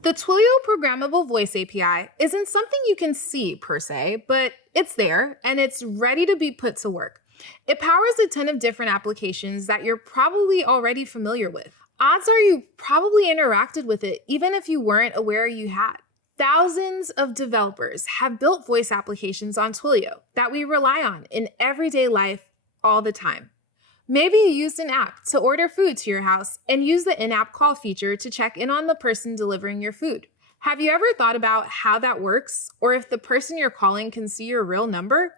The Twilio Programmable Voice API isn't something you can see per se, but it's there and it's ready to be put to work. It powers a ton of different applications that you're probably already familiar with. Odds are you probably interacted with it even if you weren't aware you had. Thousands of developers have built voice applications on Twilio that we rely on in everyday life all the time. Maybe you used an app to order food to your house and use the in-app call feature to check in on the person delivering your food. Have you ever thought about how that works or if the person you're calling can see your real number?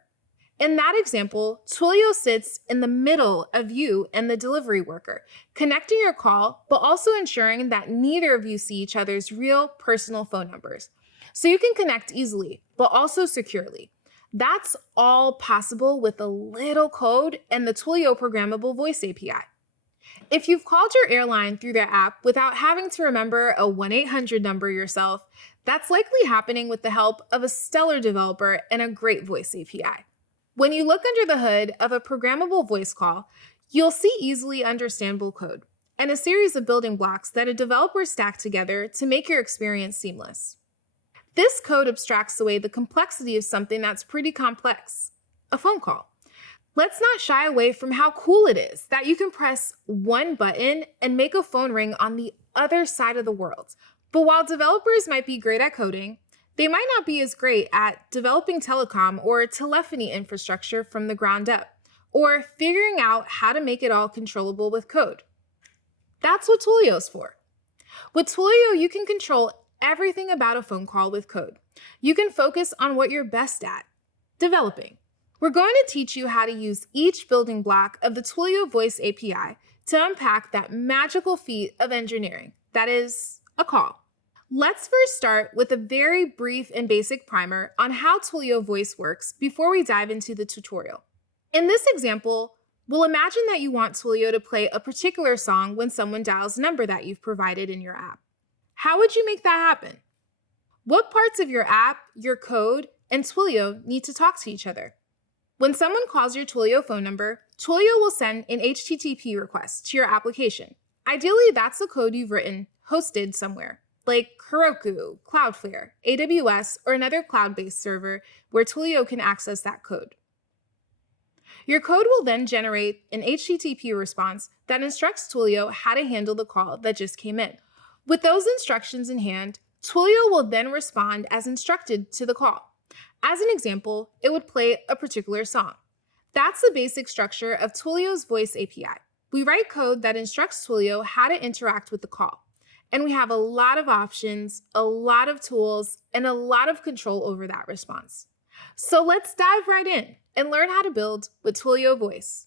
In that example, Twilio sits in the middle of you and the delivery worker, connecting your call, but also ensuring that neither of you see each other's real personal phone numbers. So you can connect easily, but also securely. That's all possible with a little code and the Twilio Programmable Voice API. If you've called your airline through their app without having to remember a 1-800 number yourself, that's likely happening with the help of a stellar developer and a great voice API. When you look under the hood of a programmable voice call, you'll see easily understandable code and a series of building blocks that a developer stacked together to make your experience seamless. This code abstracts away the complexity of something that's pretty complex, a phone call. Let's not shy away from how cool it is that you can press one button and make a phone ring on the other side of the world. But while developers might be great at coding, they might not be as great at developing telecom or telephony infrastructure from the ground up, or figuring out how to make it all controllable with code. That's what Twilio's for. With Twilio, you can control everything about a phone call with code. You can focus on what you're best at, developing. We're going to teach you how to use each building block of the Twilio Voice API to unpack that magical feat of engineering, that is, a call. Let's first start with a very brief and basic primer on how Twilio Voice works before we dive into the tutorial. In this example, we'll imagine that you want Twilio to play a particular song when someone dials a number that you've provided in your app. How would you make that happen? What parts of your app, your code, and Twilio need to talk to each other? When someone calls your Twilio phone number, Twilio will send an HTTP request to your application. Ideally, that's the code you've written, hosted somewhere, like Heroku, Cloudflare, AWS, or another cloud-based server where Twilio can access that code. Your code will then generate an HTTP response that instructs Twilio how to handle the call that just came in. With those instructions in hand, Twilio will then respond as instructed to the call. As an example, it would play a particular song. That's the basic structure of Twilio's Voice API. We write code that instructs Twilio how to interact with the call. And we have a lot of options, a lot of tools, and a lot of control over that response. So let's dive right in and learn how to build with Twilio Voice.